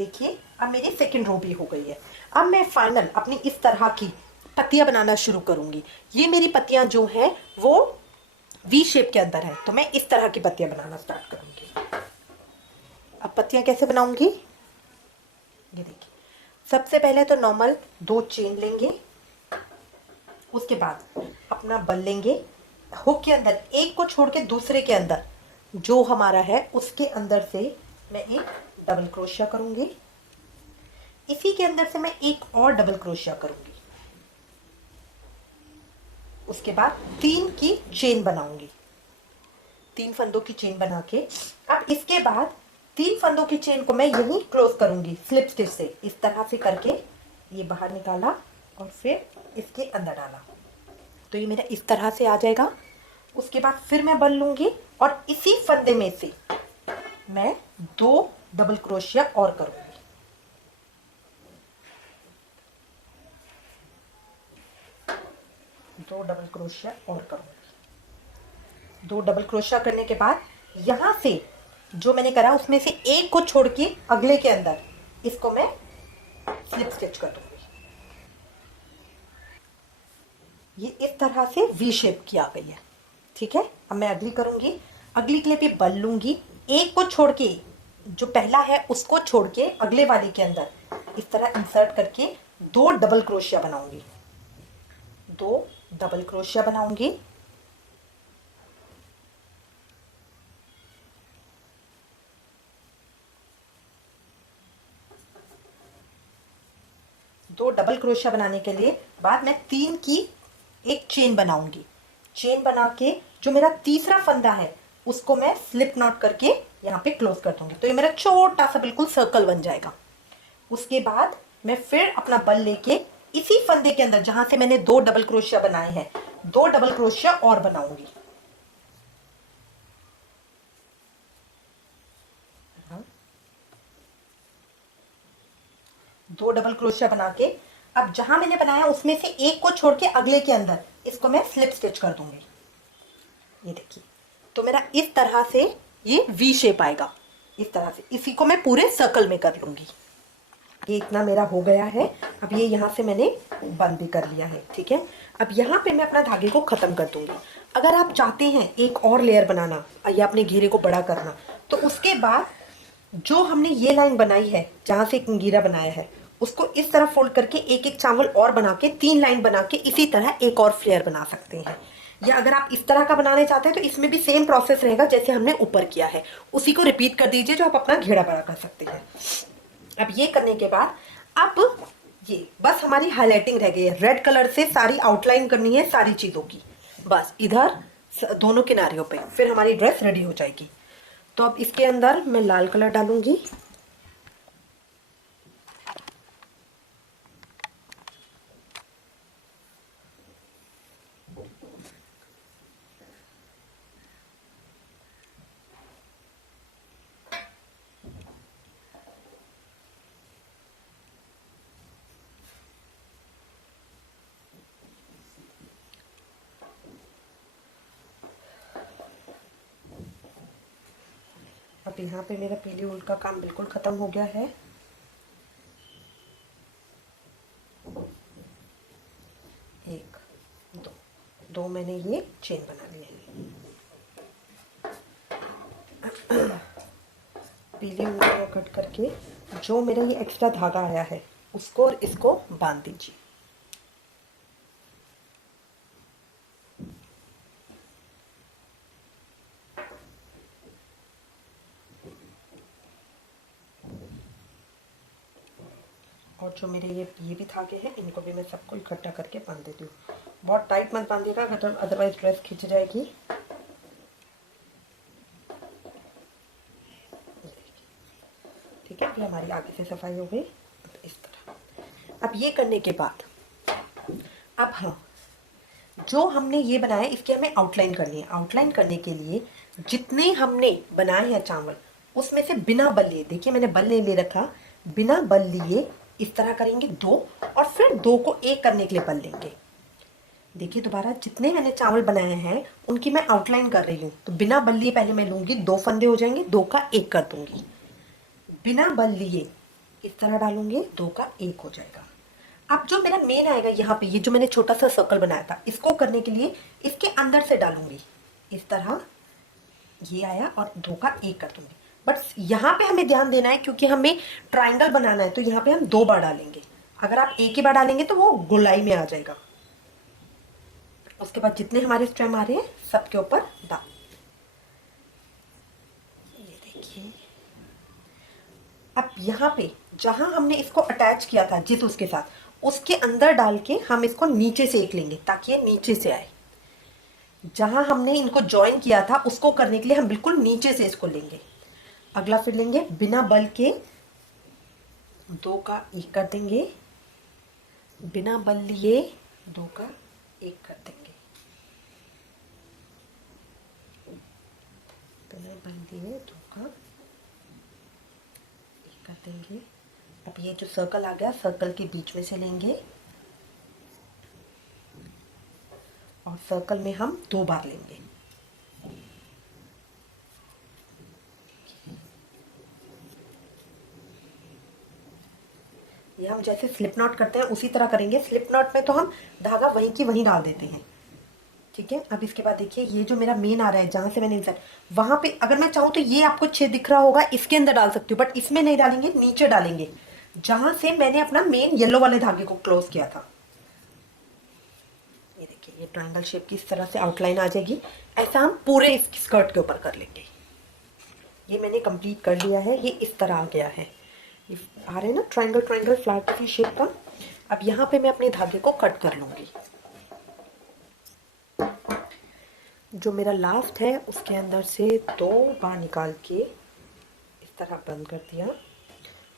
देखिए अब मेरी सेकंड रो भी हो गई है। अब मैं फाइनल अपनी इस तरह की पत्तियां बनाना शुरू करूंगी। ये मेरी पत्तियां जो हैं वो वी शेप के अंदर है, तो मैं इस तरह की पत्तियां बनाना स्टार्ट करूंगी। अब पत्तियां कैसे बनाऊंगी, ये देखिए। सबसे पहले तो नॉर्मल 2 चेन लेंगे, उसके बाद अपना बल लेंगे, हुक के अंदर एक को छोड़ के दूसरे के अंदर जो हमारा है उसके अंदर से मैं एक डबल क्रोशिया करूंगी, इसी के अंदर से मैं एक और डबल क्रोशिया करूंगी। उसके बाद 3 की चेन बनाऊंगी, 3 फंदों की चेन बना के अब इसके बाद 3 फंदों की चेन को मैं यहीं क्लोज करूंगी स्लिप स्टिच से, इस तरह से करके ये बाहर निकाला और फिर इसके अंदर डाला, तो ये मेरा इस तरह से आ जाएगा। उसके बाद फिर मैं बल लूंगी और इसी फंदे में से मैं 2 डबल क्रोशिया और करूंगी। दो डबल क्रोशिया और करूंगी। 2 डबल क्रोशिया करने के बाद यहां से जो मैंने करा उसमें से एक को छोड़ के अगले के अंदर इसको मैं स्लिप स्टिच कर दूंगी। ये इस तरह से वी शेप की आ गई है, ठीक है। अब मैं अगली करूंगी, अगली के लिए भी बल लूंगी, एक को छोड़ के जो पहला है उसको छोड़ के अगले वाले के अंदर इस तरह इंसर्ट करके 2 डबल क्रोशिया बनाऊंगी, 2 डबल क्रोशिया बनाऊंगी। दो डबल क्रोशिया बनाने के लिए बाद मैं 3 की एक चेन बनाऊंगी, चेन बना के जो मेरा तीसरा फंदा है उसको मैं स्लिप नॉट करके यहाँ पे क्लोज कर दूंगी, तो ये मेरा छोटा सा बिल्कुल सर्कल बन जाएगा। उसके बाद मैं फिर अपना बल लेके इसी फंदे के अंदर जहां से मैंने 2 डबल क्रोशिया बनाए हैं 2 डबल क्रोशिया और बनाऊंगी। 2 डबल क्रोशिया बना के अब जहां मैंने बनाया उसमें से एक को छोड़ के अगले के अंदर इसको मैं स्लिप स्टिच कर दूंगी। ये देखिए, तो मेरा इस तरह से ये वी शेप आएगा, इस तरह से। इसी को मैं पूरे सर्कल में कर लूंगी। ये इतना मेरा हो गया है। अब ये यहाँ से मैंने बंद भी कर लिया है, ठीक है। अब यहाँ पे मैं अपना धागे को ख़त्म कर दूंगी। अगर आप चाहते हैं एक और लेयर बनाना या अपने घेरे को बड़ा करना, तो उसके बाद जो हमने ये लाइन बनाई है जहाँ से एक घेरा बनाया है उसको इस तरह फोल्ड करके एक एक चावल और बना के 3 लाइन बना के इसी तरह एक और फ्लेयर बना सकते हैं। या अगर आप इस तरह का बनाने चाहते हैं तो इसमें भी सेम प्रोसेस रहेगा जैसे हमने ऊपर किया है, उसी को रिपीट कर दीजिए जो आप अपना घेरा बड़ा कर सकते हैं। अब ये करने के बाद अब ये बस हमारी हाईलाइटिंग रह गई है, रेड कलर से सारी आउटलाइन करनी है सारी चीज़ों की, बस इधर दोनों किनारियों पे, फिर हमारी ड्रेस रेडी हो जाएगी। तो अब इसके अंदर मैं लाल कलर डालूंगी, अब यहाँ पे मेरा पीली ऊल का काम बिल्कुल ख़त्म हो गया है। एक दो, 2 मैंने ये चेन बना लिए हैं। पीली ऊल को कट करके जो मेरा ये एक्स्ट्रा धागा आया है उसको और इसको बांध दीजिए। और जो मेरे ये भी धागे हैं इनको भी मैं सबको इकट्ठा करके बांध देती हूँ। बहुत टाइट मत बांधिएगा, अदरवाइज ड्रेस खिंच जाएगी। ठीक है, ये हमारी आगे से सफाई हो गई। इस तरह अब ये करने के बाद अब हाँ, जो हमने ये बनाया इसकी हमें आउटलाइन करनी है। आउटलाइन करने के लिए जितने हमने बनाए हैं चावल उसमें से बिना बल लिए, देखिए मैंने बल ले रखा, बिना बल लिए इस तरह करेंगे 2 और फिर 2 को 1 करने के लिए बल लेंगे। देखिए दोबारा जितने मैंने चावल बनाए हैं उनकी मैं आउटलाइन कर रही हूँ, तो बिना बल लिए पहले मैं लूँगी 2 फंदे हो जाएंगे, 2 का 1 कर दूंगी। बिना बल लिए इस तरह डालूंगी, 2 का 1 हो जाएगा। अब जो मेरा मेन आएगा यहाँ पे, ये जो मैंने छोटा सा सर्कल बनाया था, इसको करने के लिए इसके अंदर से डालूंगी इस तरह, ये आया और 2 का 1 कर दूंगी। बट यहाँ पे हमें ध्यान देना है क्योंकि हमें ट्राइंगल बनाना है, तो यहाँ पे हम 2 बार डालेंगे। अगर आप एक ही बार डालेंगे तो वो गोलाई में आ जाएगा। उसके बाद जितने हमारे स्टेम आ रहे हैं सबके ऊपर डाल, ये देखिए। अब यहाँ पे जहां हमने इसको अटैच किया था जिस उसके साथ, उसके अंदर डाल के हम इसको नीचे से एक लेंगे ताकि ये नीचे से आए। जहां हमने इनको ज्वाइन किया था उसको करने के लिए हम बिल्कुल नीचे से इसको लेंगे। अगला फिर लेंगे, बिना बल के 2 का 1 कर देंगे, बिना बल लिए 2 का 1 कर देंगे, बिना बल लिए 2 का 1 कर देंगे। अब ये जो सर्कल आ गया, सर्कल के बीच में से लेंगे और सर्कल में हम 2 बार लेंगे। ये हम जैसे स्लिप नॉट करते हैं उसी तरह करेंगे। स्लिप नॉट में तो हम धागा वहीं की वहीं डाल देते हैं, ठीक है। अब इसके बाद देखिए, ये जो मेरा मेन आ रहा है जहां से मैंने इंसर्ट, वहां पे अगर मैं चाहूँ तो ये आपको छेद दिख रहा होगा, इसके अंदर डाल सकती हूँ, बट इसमें नहीं डालेंगे, नीचे डालेंगे जहां से मैंने अपना मेन येलो वाले धागे को क्लोज किया था। ये देखिए, ये ट्रायंगल शेप की इस तरह से आउटलाइन आ जाएगी। ऐसा हम पूरे स्कर्ट के ऊपर कर लेंगे। ये मैंने कंप्लीट कर लिया है, ये इस तरह आ गया है, ये आ रहे हैं ना ट्रायंगल ट्रायंगल फ्लावर की शेप का। अब यहाँ पे मैं अपने धागे को कट कर लूँगी। जो मेरा लास्ट है उसके अंदर से 2 बार निकाल के इस तरह बंद कर दिया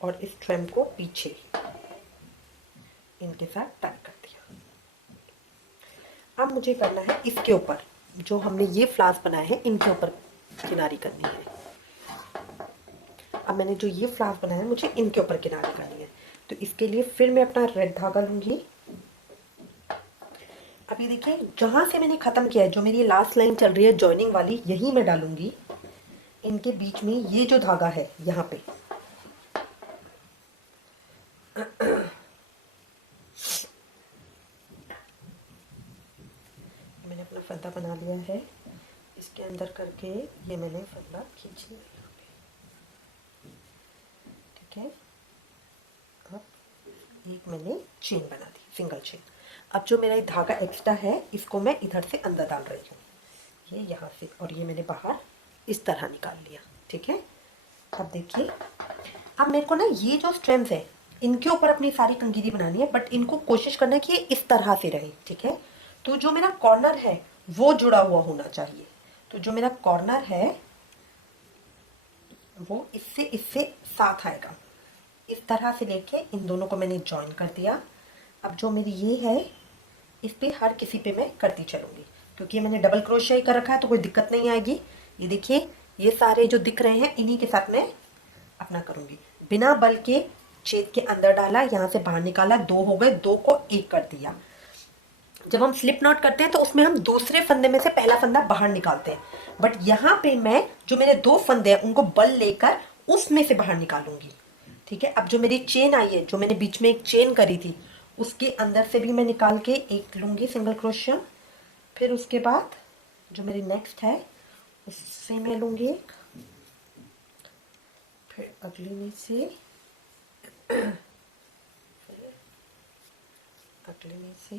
और इस ट्रिम को पीछे इनके साथ टाई कर दिया। अब मुझे करना है इसके ऊपर जो हमने ये फ्लावर्स बनाए हैं, इनके ऊपर किनारी करनी है। अब मैंने जो ये फ्लावर्स बनाए हैं, मुझे इनके ऊपर किनारी करनी है, तो इसके लिए फिर मैं अपना रेड धागा लूँगी। अभी देखिए, जहाँ से मैंने ख़त्म किया है, जो मेरी लास्ट लाइन चल रही है जॉइनिंग वाली, यही मैं डालूंगी। इनके बीच में ये जो धागा है यहाँ पे, मैंने अपना फंदा बना लिया है, इसके अंदर करके ये मैंने फंदा खींच लिया यहाँ पे, ठीक है। अब एक मैंने चेन बना दी, सिंगल चेन। अब जो मेरा ये धागा एक्स्ट्रा है, इसको मैं इधर से अंदर डाल रही हूँ, ये यहाँ से, और ये मैंने बाहर इस तरह निकाल लिया, ठीक है। अब देखिए, अब मेरे को ना ये जो स्ट्रेम्स है इनके ऊपर अपनी सारी कंगीरी बनानी है, बट इनको कोशिश करना है कि ये इस तरह से रहे, ठीक है। तो जो मेरा कॉर्नर है वो जुड़ा हुआ होना चाहिए। तो जो मेरा कॉर्नर है वो इससे इससे साथ आएगा, इस तरह से लेके इन दोनों को मैंने ज्वाइन कर दिया। अब जो मेरी ये है, इस पे हर किसी पे मैं करती चलूँगी, क्योंकि ये मैंने डबल क्रोशिया कर रखा है तो कोई दिक्कत नहीं आएगी। ये देखिए, ये सारे जो दिख रहे हैं इन्हीं के साथ मैं अपना करूँगी। बिना बल के छेद के अंदर डाला, यहाँ से बाहर निकाला, 2 हो गए, 2 को 1 कर दिया। जब हम स्लिप नॉट करते हैं तो उसमें हम दूसरे फंदे में से पहला फंदा बाहर निकालते हैं, बट यहाँ पे मैं जो मेरे 2 फंदे हैं उनको बल लेकर उसमें से बाहर निकालूंगी, ठीक है। अब जो मेरी चेन आई है, जो मैंने बीच में एक चेन करी थी, उसके अंदर से भी मैं निकाल के एक लूँगी सिंगल क्रोशिया। फिर उसके बाद जो मेरी नेक्स्ट है उससे मैं लूँगी एक, फिर अगली में से, अगले में से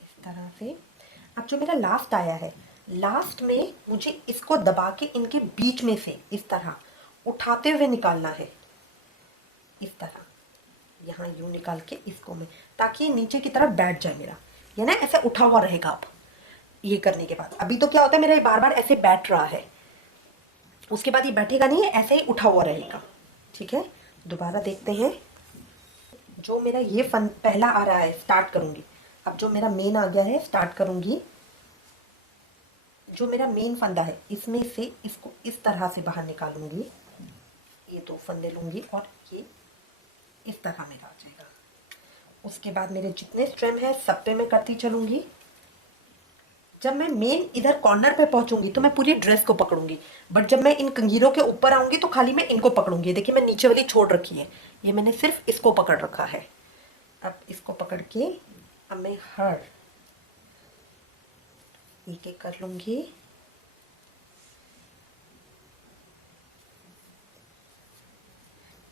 इस तरह से। अब जो मेरा लास्ट आया है, लास्ट में मुझे इसको दबा के इनके बीच में से इस तरह उठाते हुए निकालना है, इस तरह यहाँ यूं निकाल के इसको मैं, ताकि ये नीचे की तरफ बैठ जाए मेरा, ये ना ऐसे उठा हुआ रहेगा। अब ये करने के बाद अभी तो क्या होता है, मेरा ये बार बार ऐसे बैठ रहा है, उसके बाद ये बैठेगा नहीं, ऐसे ही उठा हुआ रहेगा, ठीक है। दोबारा देखते हैं, जो मेरा ये फन पहला आ रहा है, स्टार्ट करूंगी। अब जो मेरा मेन आ गया है, स्टार्ट करूंगी। जो मेरा मेन फंदा है इसमें से इसको इस तरह से बाहर निकालूंगी, ये 2 फंदे लूंगी और ये इस तरह मेरा आ जाएगा। उसके बाद मेरे जितने स्ट्रेम है सब पे मैं करती चलूंगी। जब मैं मेन इधर कॉर्नर पे पहुंचूंगी तो मैं पूरी ड्रेस को पकड़ूंगी, बट जब मैं इन कंघीरों के ऊपर आऊंगी तो खाली मैं इनको पकड़ूंगी। देखिए मैं नीचे वाली छोड़ रखी है, ये मैंने सिर्फ इसको पकड़ रखा है। अब इसको पकड़ के अब मैं हर एक एक कर लूंगी।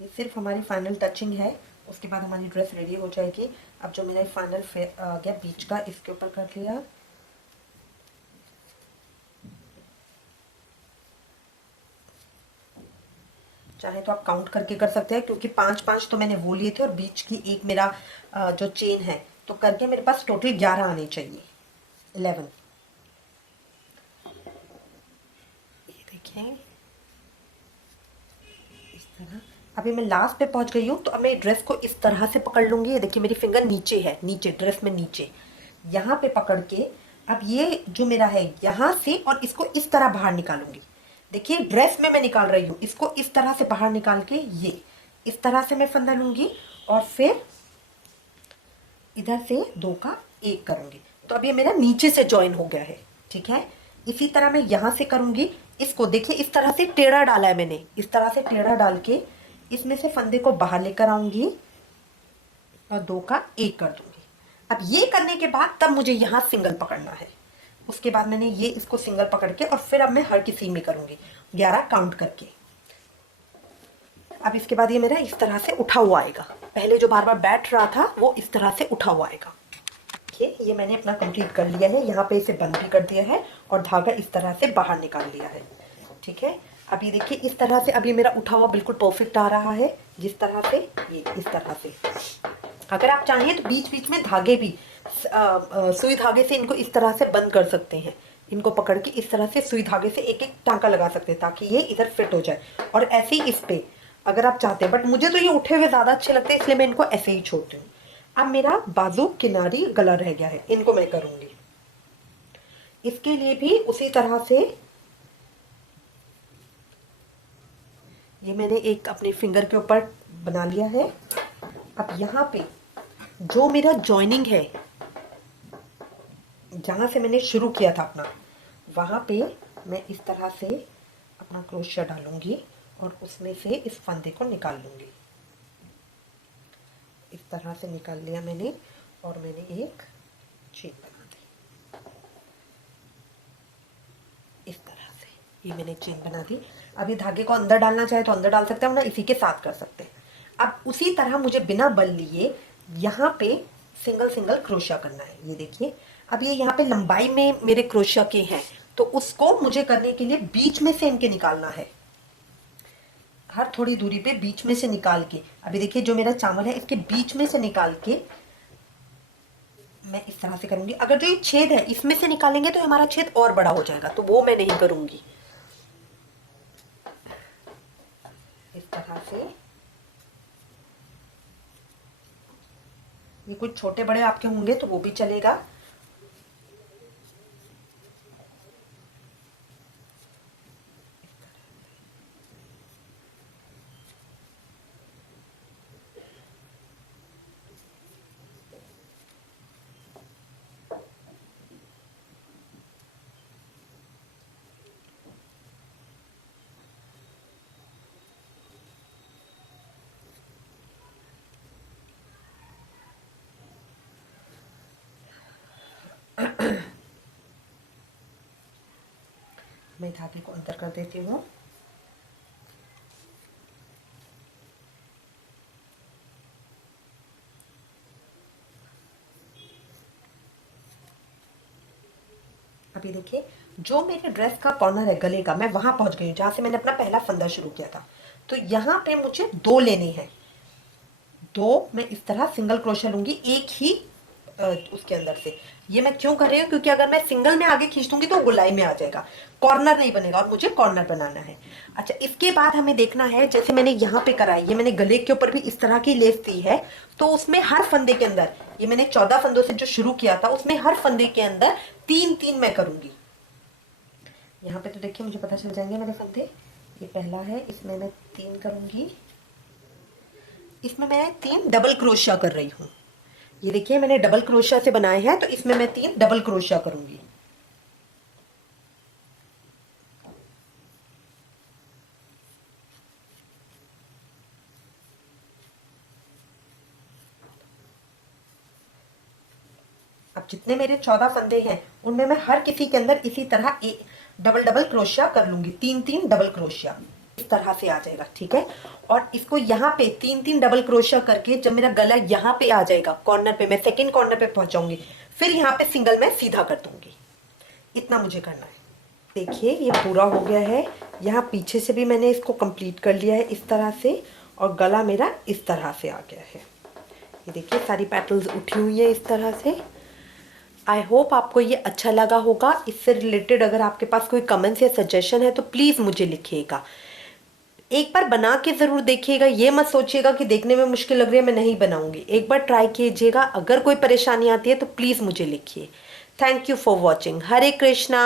ये सिर्फ हमारी फाइनल टचिंग है, उसके बाद हमारी ड्रेस रेडी हो जाएगी। अब जो मेरा फाइनल आ गया बीच का, इसके ऊपर कर लिया। चाहे तो आप काउंट करके कर सकते हैं, क्योंकि 5-5 तो मैंने वो लिए थे और बीच की एक मेरा जो चेन है, तो करके मेरे पास टोटल 11 आने चाहिए, 11। ये देखें इस तरह। अभी मैं लास्ट पे पहुंच गई हूँ, तो अब मैं ड्रेस को इस तरह से पकड़ लूंगी। ये देखिए मेरी फिंगर नीचे है, नीचे ड्रेस में नीचे, यहाँ पे पकड़ के अब ये जो मेरा है यहाँ से, और इसको इस तरह बाहर निकालूंगी। देखिए ड्रेस में मैं निकाल रही हूँ, इसको इस तरह से बाहर निकाल के ये इस तरह से मैं फंदा लूंगी, और फिर इधर से 2 का 1 करूंगी। तो अब ये मेरा नीचे से जॉइन हो गया है, ठीक है। इसी तरह मैं यहाँ से करूंगी। इसको देखिए इस तरह से टेढ़ा डाला है मैंने, इस तरह से टेढ़ा डाल के इसमें से फंदे को बाहर लेकर आऊंगी और 2 का 1 कर दूंगी। अब ये करने के बाद तब मुझे यहाँ सिंगल पकड़ना है। उसके बाद मैंने ये इसको सिंगल पकड़ के, और फिर अब मैं हर किसी में करूंगी 11 काउंट करके। अब इसके बाद ये मेरा इस तरह से उठा हुआ आएगा। पहले जो बार बार बैठ रहा था वो इस तरह से उठा हुआ आएगा। ये मैंने अपना कंप्लीट कर लिया है। यहाँ पे इसे बंद भी कर दिया है और धागा इस तरह से बाहर निकाल लिया है, ठीक है। अब ये देखिए इस तरह से, अब ये मेरा उठा हुआ बिल्कुल परफेक्ट आ रहा है, जिस तरह से ये इस तरह से। अगर आप चाहें तो बीच बीच में धागे भी सुई धागे से इनको इस तरह से बंद कर सकते हैं। इनको पकड़ के इस तरह से सुई धागे से एक एक टांका लगा सकते हैं, ताकि ये इधर फिट हो जाए। और ऐसे ही इस पे अगर आप चाहते हैं, बट मुझे तो ये उठे हुए ज़्यादा अच्छे लगते हैं, इसलिए मैं इनको ऐसे ही छोड़ती हूँ। अब मेरा बाजू किनारी गला रह गया है, इनको मैं करूँगी। इसके लिए भी उसी तरह से ये मैंने एक अपने फिंगर के ऊपर बना लिया है। अब यहाँ पे जो मेरा जॉइनिंग है, जहाँ से मैंने शुरू किया था अपना, वहाँ पे मैं इस तरह से अपना क्रोशिया डालूंगी और उसमें से इस फंदे को निकाल लूँगी। इस तरह से निकाल लिया मैंने, और मैंने एक चेन बना दी इस तरह से। ये मैंने चेन बना दी। अब ये धागे को अंदर डालना चाहे तो अंदर डाल सकते हैं, वरना इसी के साथ कर सकते हैं। अब उसी तरह मुझे बिना बल लिए यहाँ पे सिंगल सिंगल क्रोशिया करना है। ये देखिए अब ये यहाँ पे लंबाई में मेरे क्रोशिया के हैं, तो उसको मुझे करने के लिए बीच में से इनके निकालना है। हर थोड़ी दूरी पे बीच में से निकाल के, अभी देखिए जो मेरा चावल है इसके बीच में से निकाल के मैं इस तरह से करूंगी। अगर जो ये छेद है इसमें से निकालेंगे तो हमारा छेद और बड़ा हो जाएगा, तो वो मैं नहीं करूंगी। इस तरह से ये कुछ छोटे बड़े आपके होंगे तो वो भी चलेगा। मैं धागे को अंदर कर देती हूँ। अभी देखिए जो मेरे ड्रेस का कॉर्नर है गले का, मैं वहां पहुंच गई हूँ जहां से मैंने अपना पहला फंदा शुरू किया था। तो यहाँ पे मुझे 2 लेने हैं। 2 मैं इस तरह सिंगल क्रोशिया लूंगी एक ही उसके अंदर से। ये मैं क्यों कर रही हूँ, क्योंकि अगर मैं सिंगल में आगे खींच दूंगी तो गोलाई में आ जाएगा, कॉर्नर नहीं बनेगा, और मुझे कॉर्नर बनाना है। अच्छा इसके बाद हमें देखना है, जैसे मैंने यहाँ पे करा है, ये मैंने गले के ऊपर भी इस तरह की लेस दी है, तो उसमें हर फंदे के अंदर, ये मैंने 14 फंदों से जो शुरू किया था, उसमें हर फंदे के अंदर 3-3 मैं करूंगी। यहाँ पे तो देखिए मुझे पता चल जाएंगे मेरे फंदे। ये पहला है, इसमें मैं 3 करूंगी। इसमें मैं 3 डबल क्रोशिया कर रही हूँ। ये देखिए मैंने डबल क्रोशिया से बनाए हैं, तो इसमें मैं 3 डबल क्रोशिया करूंगी। अब जितने मेरे 14 फंदे हैं उनमें मैं हर किसी के अंदर इसी तरह एक डबल डबल क्रोशिया कर लूंगी, 3-3 डबल क्रोशिया इस तरह से आ जाएगा, ठीक है। और इसको यहाँ पे 3-3 डबल क्रोशिया करके जब मेरा गला यहाँ पे आ जाएगा, कॉर्नर पे, मैं सेकंड कॉर्नर पे पहुंचाऊंगी, फिर यहाँ पे सिंगल मैं सीधा कर दूंगी। इतना मुझे करना है। देखिए ये पूरा हो गया है। यहाँ पीछे से भी मैंने इसको कंप्लीट कर लिया है इस तरह से, और गला मेरा इस तरह से आ गया है। ये देखिए सारी पेटल्स उठी हुई है इस तरह से। आई होप आपको ये अच्छा लगा होगा। इससे रिलेटेड अगर आपके पास कोई कमेंट्स या सजेशन है तो प्लीज़ मुझे लिखिएगा। एक बार बना के ज़रूर देखिएगा, ये मत सोचिएगा कि देखने में मुश्किल लग रही है मैं नहीं बनाऊंगी। एक बार ट्राई कीजिएगा, अगर कोई परेशानी आती है तो प्लीज़ मुझे लिखिए। Thank you for watching. Hare Krishna.